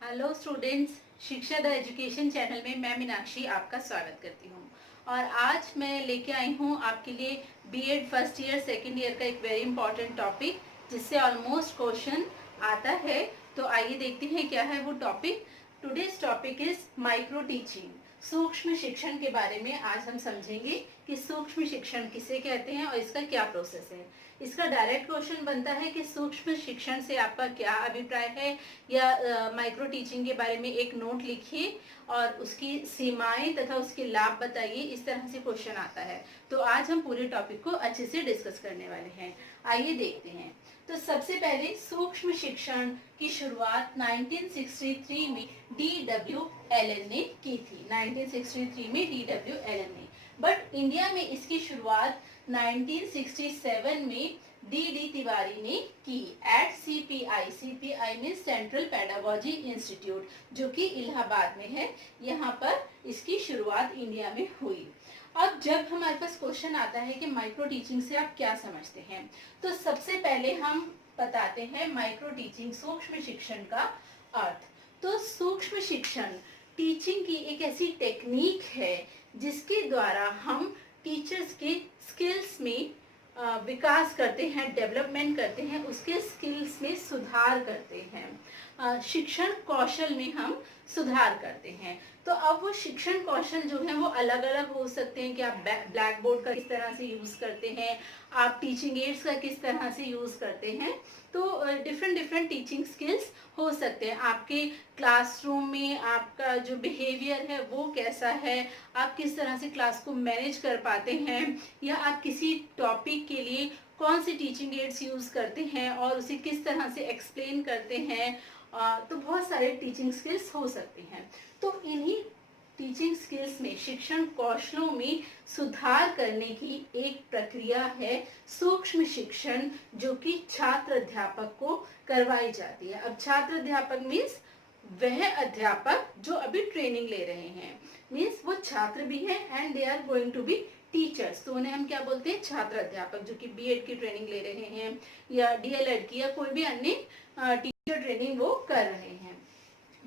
Hello students, शिक्षा the education channel में मैं मीनाक्षी आपका स्वागत करती हूँ। और आज मैं लेके आई हूँ आपके लिए BEd first year second year का एक वेरी इंपॉर्टेंट टॉपिक, जिससे ऑलमोस्ट क्वेश्चन आता है। तो आइए देखते हैं क्या है वो topic. Today's topic is micro teaching. सूक्ष्म शिक्षण के बारे में आज हम समझेंगे कि सूक्ष्म शिक्षण किसे कहते हैं और इसका क्या प्रोसेस है। इसका डायरेक्ट क्वेश्चन बनता है कि सूक्ष्म शिक्षण से आपका क्या अभिप्राय है, या माइक्रो टीचिंग के बारे में एक नोट लिखिए और उसकी सीमाएं तथा उसके लाभ बताइए। इस तरह से क्वेश्चन आता है। तो आज हम पूरे टॉपिक को अच्छे से डिस्कस करने वाले हैं। आइए देखते हैं। तो सबसे पहले सूक्ष्म शिक्षण की शुरुआत 1963 में डीडब्ल्यू एलन ने की थी। 1963 में डीडब्ल्यू एलन ने, बट इंडिया में इसकी शुरुआत 1967 में डी तिवारी ने की एट सीपीआई। सीपीआई में सेंट्रल पेडागोजी इंस्टीट्यूट, जो कि इलाहाबाद में है। यहाँ पर इसकी शुरुआत इंडिया में हुई। अब जब हमारे पास क्वेश्चन आता है कि माइक्रो टीचिंग से आप क्या समझते हैं, तो सबसे पहले हम बताते हैं माइक्रो टीचिंग सूक्ष्म शिक्षण का अर्थ। तो सूक्ष्म शिक्षण टीचिंग की एक ऐसी टेक्निक है जिसके द्वारा हम टीचर्स के स्किल्स में विकास करते हैं, डेवलपमेंट करते हैं, उसके स्किल्स में सुधार करते हैं, शिक्षण कौशल में हम सुधार करते हैं। तो अब वो शिक्षण कौशल जो है वो अलग अलग हो सकते हैं कि आप ब्लैक बोर्ड का किस तरह से यूज करते हैं, आप टीचिंग एड्स का किस तरह से यूज करते हैं। तो डिफरेंट डिफरेंट टीचिंग स्किल्स हो सकते हैं। आपके क्लासरूम में आपका जो बिहेवियर है वो कैसा है, आप किस तरह से क्लास को मैनेज कर पाते हैं, या आप किसी टॉपिक के लिए कौन सी टीचिंग एड्स यूज करते हैं और उसे किस तरह से एक्सप्लेन करते हैं। तो बहुत सारे टीचिंग स्किल्स हो सकते हैं। तो इन्हीं टीचिंग स्किल्स में, शिक्षण कौशलों में सुधार करने की एक प्रक्रिया है सूक्ष्म शिक्षण, जो कि छात्र अध्यापक को करवाई जाती है। अब छात्र अध्यापक मीन्स वह अध्यापक जो अभी ट्रेनिंग ले रहे हैं, मीन्स वो छात्र भी हैं and they are going to be teachers. तो उन्हें हम क्या बोलते हैं? छात्र अध्यापक, जो कि बीएड की ट्रेनिंग ले रहे हैं या डीएलएड की या कोई भी अन्य टीचर ट्रेनिंग वो कर रहे हैं।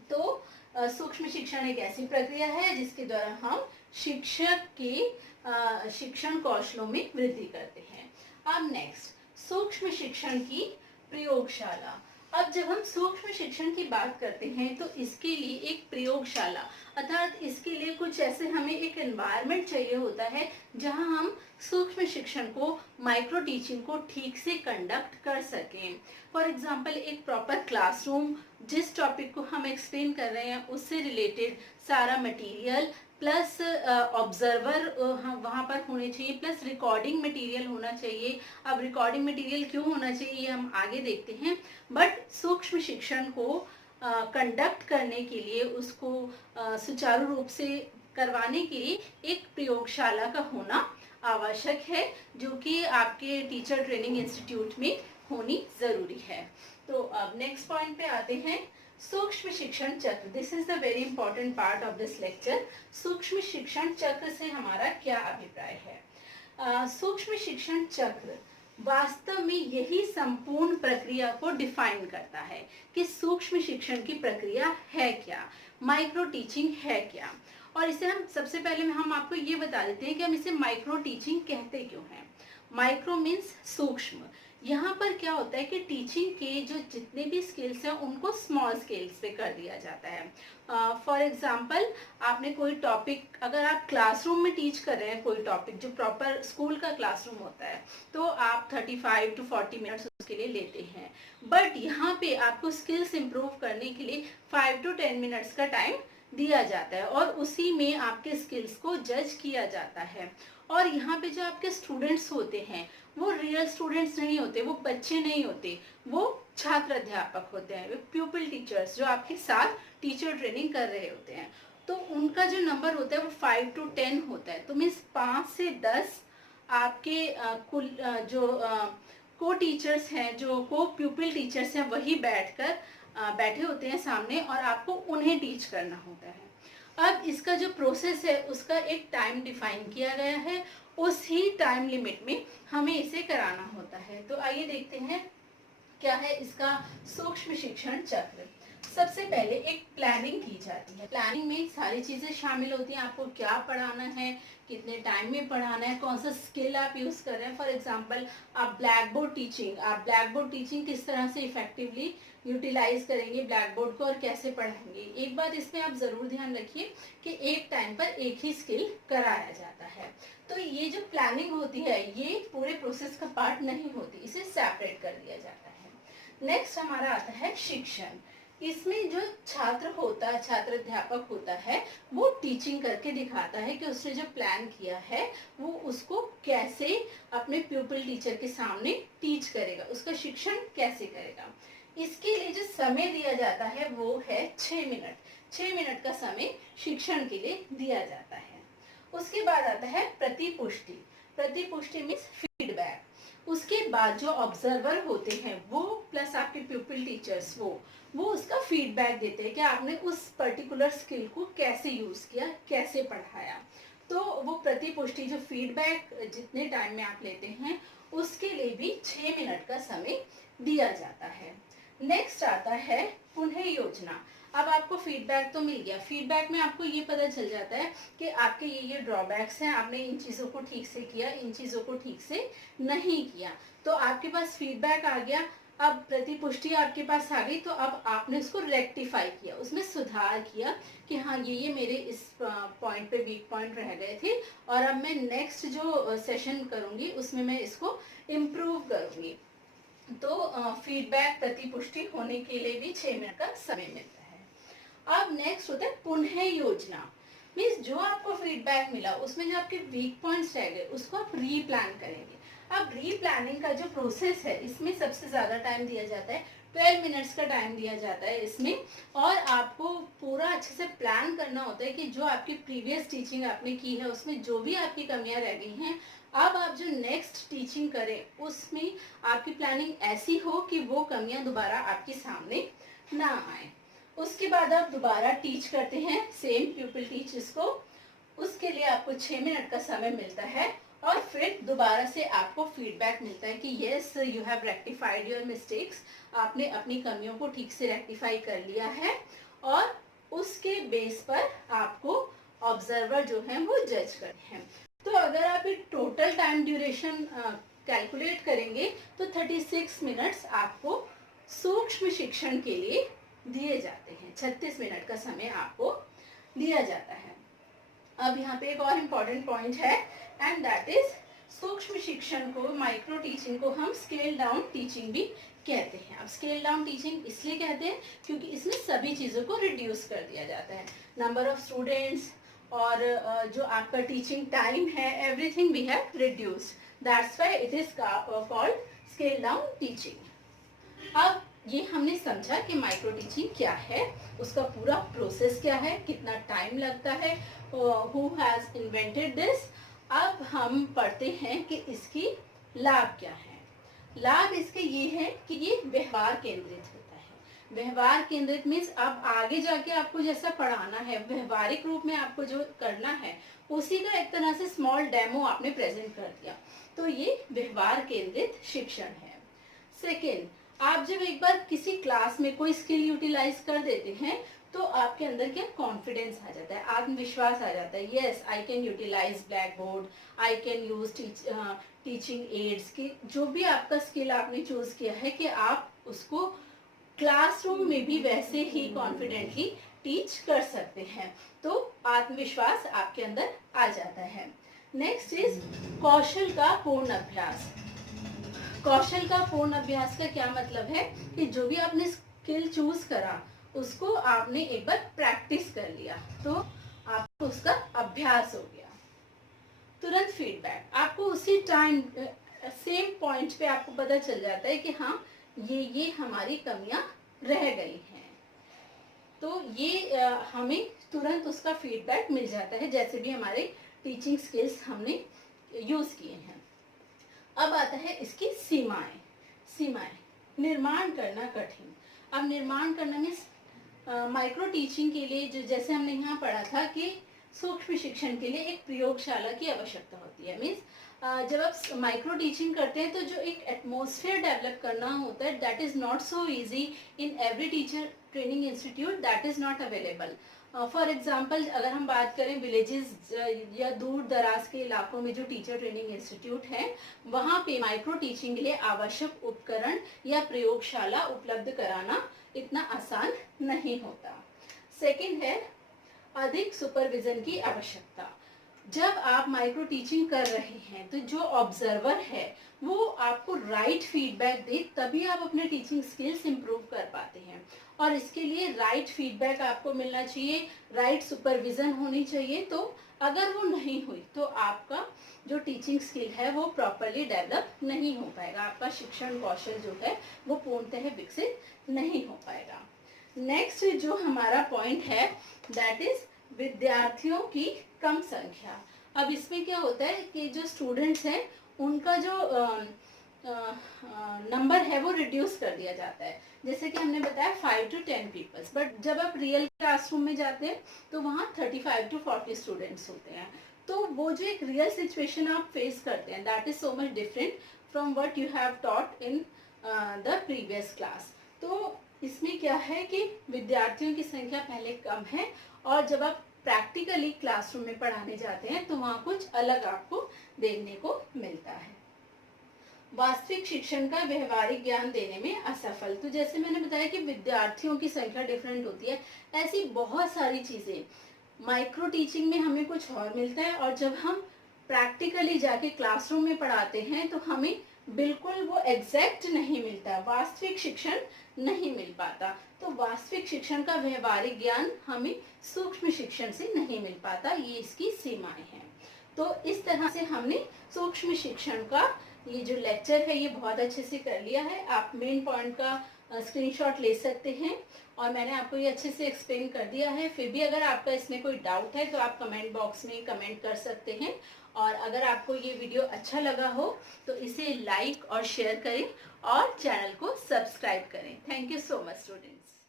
तो सूक्ष्म शिक्षण एक ऐसी प्रक्रिया है जिसके द्वारा हम शिक्षक के शिक्षण कौशलों में वृद्धि करते हैं। अब नेक्स्ट, सूक्ष्म शिक्षण की प्रयोगशाला। अब जब हम सूक्ष्म शिक्षण की बात करते हैं तो इसके लिए एक प्रयोगशाला, अर्थात इसके लिए कुछ ऐसे हमें एक एनवायरनमेंट चाहिए होता है जहां हम सूक्ष्म शिक्षण को, माइक्रो टीचिंग को ठीक से कंडक्ट कर सकें। फॉर एग्जाम्पल, एक प्रॉपर क्लासरूम, जिस टॉपिक को हम एक्सप्लेन कर रहे हैं उससे रिलेटेड सारा मटेरियल, प्लस ऑब्जर्वर वहाँ पर होने चाहिए, प्लस रिकॉर्डिंग मटेरियल होना चाहिए। अब रिकॉर्डिंग मटेरियल क्यों होना चाहिए ये हम आगे देखते हैं, बट सूक्ष्म शिक्षण को कंडक्ट करने के लिए, उसको सुचारू रूप से करवाने के लिए एक प्रयोगशाला का होना आवश्यक है, जो कि आपके टीचर ट्रेनिंग इंस्टीट्यूट में होनी जरूरी है। तो अब नेक्स्ट पॉइंट पे आते हैं, सूक्ष्म शिक्षण चक्र। This is the very important part of this lecture. सूक्ष्म शिक्षण चक्र से हमारा क्या अभिप्राय है? सूक्ष्म शिक्षण चक्र वास्तव में यही संपूर्ण प्रक्रिया को डिफाइन करता है कि सूक्ष्म शिक्षण की प्रक्रिया है क्या, माइक्रो टीचिंग है क्या। और इसे हम सबसे पहले हम आपको ये बता देते हैं कि हम इसे माइक्रो टीचिंग कहते क्यों हैं। माइक्रो मीन्स सूक्ष्म। यहाँ पर क्या होता है कि टीचिंग के जो जितने भी स्किल्स हैं उनको स्मॉल स्केल्स पे कर दिया जाता है। फॉर एग्जाम्पल, आपने कोई टॉपिक, अगर आप क्लासरूम में टीच कर रहे हैं कोई टॉपिक जो प्रॉपर स्कूल का क्लासरूम होता है, तो आप 35 to 40 मिनट्स उसके लिए लेते हैं। बट यहाँ पे आपको स्किल्स इम्प्रूव करने के लिए 5 to 10 मिनट्स का टाइम दिया जाता है और उसी में आपके स्किल्स को जज किया जाता है। और यहाँ पे जो आपके स्टूडेंट्स होते हैं वो रियल स्टूडेंट्स नहीं होते, वो बच्चे नहीं होते, वो छात्र अध्यापक होते हैं, वो प्यूपिल टीचर्स जो आपके साथ टीचर ट्रेनिंग कर रहे होते हैं। तो उनका जो नंबर होता है वो 5 to 10 होता है। तो मीन्स 5 से 10 आपके कुल जो को टीचर्स हैं, जो को प्यूपिल टीचर्स हैं, वही बैठे होते हैं सामने और आपको उन्हें टीच करना होता है। अब इसका जो प्रोसेस है उसका एक टाइम डिफाइन किया गया है, उसी टाइम लिमिट में हमें इसे कराना होता है। तो आइए देखते हैं क्या है इसका सूक्ष्म शिक्षण चक्र। सबसे पहले एक प्लानिंग की जाती है। प्लानिंग में सारी चीज़ें शामिल होती हैं, आपको क्या पढ़ाना है, कितने टाइम में पढ़ाना है, कौन सा स्किल आप यूज़ कर रहे हैं। फॉर एग्जांपल आप ब्लैक बोर्ड टीचिंग किस तरह से इफेक्टिवली यूटिलाइज करेंगे ब्लैक बोर्ड को और कैसे पढ़ाएंगे। एक बात इसमें आप ज़रूर ध्यान रखिए कि एक टाइम पर एक ही स्किल कराया जाता है। तो ये जो प्लानिंग होती है ये पूरे प्रोसेस का पार्ट नहीं होती, इसे सेपरेट कर दिया जाता है। नेक्स्ट हमारा आता है शिक्षण। इसमें जो छात्र होता है, छात्र अध्यापक होता है, वो टीचिंग करके दिखाता है कि उसने जो प्लान किया है वो उसको कैसे अपने प्यूपिल टीचर के सामने टीच करेगा, उसका शिक्षण कैसे करेगा। इसके लिए जो समय दिया जाता है वो है 6 मिनट। 6 मिनट का समय शिक्षण के लिए दिया जाता है। उसके बाद आता है प्रतिपुष्टि। प्रतिपुष्टि मीन्स फीडबैक। उसके बाद जो ऑब्जर्वर होते हैं वो प्लस आपके प्यूपिल टीचर्स वो उसका फीडबैक देते हैं कि आपने उस पर्टिकुलर स्किल को कैसे यूज किया, कैसे पढ़ाया। तो वो प्रतिपुष्टि जो फीडबैक जितने टाइम में आप लेते हैं उसके लिए भी 6 मिनट का समय दिया जाता है। नेक्स्ट आता है पुनः योजना। अब आपको फीडबैक तो मिल गया, फीडबैक में आपको ये पता चल जाता है कि आपके ये ड्रॉबैक्स हैं, आपने इन चीज़ों को ठीक से किया, इन चीज़ों को ठीक से नहीं किया। तो आपके पास फीडबैक आ गया, अब प्रतिपुष्टि आपके पास आ गई, तो अब आपने उसको रेक्टिफाई किया, उसमें सुधार किया कि हाँ ये मेरे इस पॉइंट पे वीक पॉइंट रह गए थे और अब मैं नेक्स्ट जो सेशन करूँगी उसमें मैं इसको इम्प्रूव करूँगी। तो फीडबैक प्रतिपुष्टि होने के लिए भी 6 मिनट का समय मिलता है। अब नेक्स्ट होता है पुनः योजना। मीन्स जो आपको फीडबैक मिला उसमें जो आपके वीक पॉइंट्स रह गए उसको आप रीप्लान करेंगे। अब रीप्लानिंग का जो प्रोसेस है इसमें सबसे ज़्यादा टाइम दिया जाता है, 12 मिनट्स का टाइम दिया जाता है इसमें। और आपको पूरा अच्छे से प्लान करना होता है कि जो आपकी प्रीवियस टीचिंग आपने की है उसमें जो भी आपकी कमियां रह गई हैं, अब आप जो नेक्स्ट टीचिंग करें उसमें आपकी प्लानिंग ऐसी हो कि वो कमियां दोबारा आपके सामने ना आए। उसके बाद आप दोबारा टीच करते हैं सेम प्यूपिल टीचर्स को, उसके लिए आपको 6 मिनट का समय मिलता है और फिर दोबारा से आपको फीडबैक मिलता है कि yes you have rectified your mistakes, आपने अपनी कमियों को ठीक से रेक्टिफाई कर लिया है। और उसके बेस पर आपको ऑब्जर्वर जो है वो जज करते हैं। तो अगर आप एक टोटल टाइम ड्यूरेशन कैलकुलेट करेंगे तो 36 मिनट्स आपको सूक्ष्म शिक्षण के लिए दिए जाते हैं। 36 मिनट का समय आपको दिया जाता है। अब यहाँ पे एक और इम्पॉर्टेंट पॉइंट है एंड दैट इज सूक्ष्म शिक्षण को, माइक्रो टीचिंग को हम स्केल डाउन टीचिंग भी कहते हैं। अब स्केल डाउन टीचिंग इसलिए कहते हैं क्योंकि इसमें सभी चीज़ों को रिड्यूस कर दिया जाता है, नंबर ऑफ स्टूडेंट्स और जो आपका टीचिंग टाइम है, everything we have reduced, that's why it is called scale down teaching. अब ये हमने समझा कि माइक्रो टीचिंग क्या है, उसका पूरा प्रोसेस क्या है, कितना टाइम लगता है, हु हैज इन्वेंटेड दिस। अब हम पढ़ते हैं कि इसकी लाभ क्या है। लाभ इसके ये है कि ये व्यवहार केंद्रित होता है। व्यवहार केंद्रित मीन्स अब आगे जाके आपको जैसा पढ़ाना है, व्यवहारिक रूप में आपको जो करना है उसी का एक तरह से स्मॉल डेमो आपने प्रेजेंट कर दिया, तो ये व्यवहार केंद्रित शिक्षण है। सेकेंड, आप जब एक बार किसी क्लास में कोई स्किल यूटिलाइज कर देते हैं तो आपके अंदर क्या कॉन्फिडेंस आ जाता है, आत्मविश्वास आ जाता है। Yes I can utilise black board, I can use teaching aids की, जो भी आपका स्किल आपने चूज किया है कि आप उसको क्लासरूम में भी वैसे ही कॉन्फिडेंटली टीच कर सकते हैं। तो आत्मविश्वास आपके अंदर आ जाता है। नेक्स्ट इज कौशल का पूर्ण अभ्यास। कौशल का पूर्ण अभ्यास का क्या मतलब है कि जो भी आपने स्किल चूज करा उसको आपने एक बार प्रैक्टिस कर लिया तो आपको उसका अभ्यास हो गया। तुरंत फीडबैक, आपको उसी टाइम सेम पॉइंट पे आपको पता चल जाता है कि हाँ ये हमारी कमियां रह गई हैं, तो ये हमें तुरंत उसका फीडबैक मिल जाता है जैसे भी हमारे टीचिंग स्किल्स हमने यूज किए हैं। अब आता है इसकी सीमाएं। सीमाएं, निर्माण करना कठिन। अब निर्माण करना मीन्स माइक्रो टीचिंग के लिए जो जैसे हमने यहाँ पढ़ा था कि सूक्ष्म शिक्षण के लिए एक प्रयोगशाला की आवश्यकता होती है। मीन्स जब आप माइक्रो टीचिंग करते हैं तो जो एक एटमॉस्फेयर डेवलप करना होता है, that is not so easy in every teacher training institute, that is not available. For example अगर हम बात करें विलेजेस या दूर दराज के इलाकों में जो टीचर ट्रेनिंग इंस्टीट्यूट हैं, वहाँ पे माइक्रो टीचिंग के लिए आवश्यक उपकरण या प्रयोगशाला उपलब्ध कराना इतना आसान नहीं होता। सेकंड है अधिक सुपरविजन की आवश्यकता। जब आप माइक्रो टीचिंग कर रहे हैं तो जो ऑब्जर्वर है वो आपको राइट फीडबैक दे, तभी आप अपने टीचिंग स्किल्स इंप्रूव कर पाते हैं। और इसके लिए राइट फीडबैक आपको मिलना चाहिए, राइट सुपरविजन होनी चाहिए। तो अगर वो नहीं हुई तो आपका जो टीचिंग स्किल है वो प्रॉपरली डेवलप नहीं हो पाएगा, आपका शिक्षण कौशल जो है वो पूर्णतः विकसित नहीं हो पाएगा। नेक्स्ट जो हमारा पॉइंट है दैट इज विद्यार्थियों की कम संख्या। अब इसमें क्या होता है कि जो स्टूडेंट्स हैं उनका जो नंबर है वो रिड्यूस कर दिया जाता है। जैसे कि हमने बताया 5 to 10 पीपल्स, बट जब आप रियल क्लासरूम में जाते हैं तो वहाँ 35 to 40 स्टूडेंट्स होते हैं। तो वो जो एक रियल सिचुएशन आप फेस करते हैं that is so much different from what you have taught in the previous class. तो इसमें क्या है कि विद्यार्थियों की संख्या पहले कम है, और जब आप प्रैक्टिकली क्लासरूम में पढ़ाने जाते हैं तो वहाँ कुछ अलग आपको देखने को मिलता है। वास्तविक शिक्षण का व्यवहारिक ज्ञान देने में असफल। तो जैसे मैंने बताया कि विद्यार्थियों की संख्या डिफरेंट होती है, ऐसी बहुत सारी चीज़ें माइक्रो टीचिंग में हमें कुछ और मिलता है, और जब हम प्रैक्टिकली जाके क्लासरूम में पढ़ाते हैं तो हमें बिल्कुल वो एग्जैक्ट नहीं मिलता, वास्तविक शिक्षण नहीं मिल पाता। तो वास्तविक शिक्षण का व्यवहारिक ज्ञान हमें सूक्ष्म शिक्षण से नहीं मिल पाता, ये इसकी सीमाएं हैं। तो इस तरह से हमने सूक्ष्म शिक्षण का ये जो लेक्चर है ये बहुत अच्छे से कर लिया है। आप मेन पॉइंट का स्क्रीनशॉट ले सकते हैं, और मैंने आपको ये अच्छे से एक्सप्लेन कर दिया है। फिर भी अगर आपका इसमें कोई डाउट है तो आप कमेंट बॉक्स में कमेंट कर सकते हैं। और अगर आपको ये वीडियो अच्छा लगा हो तो इसे लाइक और शेयर करें और चैनल को सब्सक्राइब करें। Thank you so much students.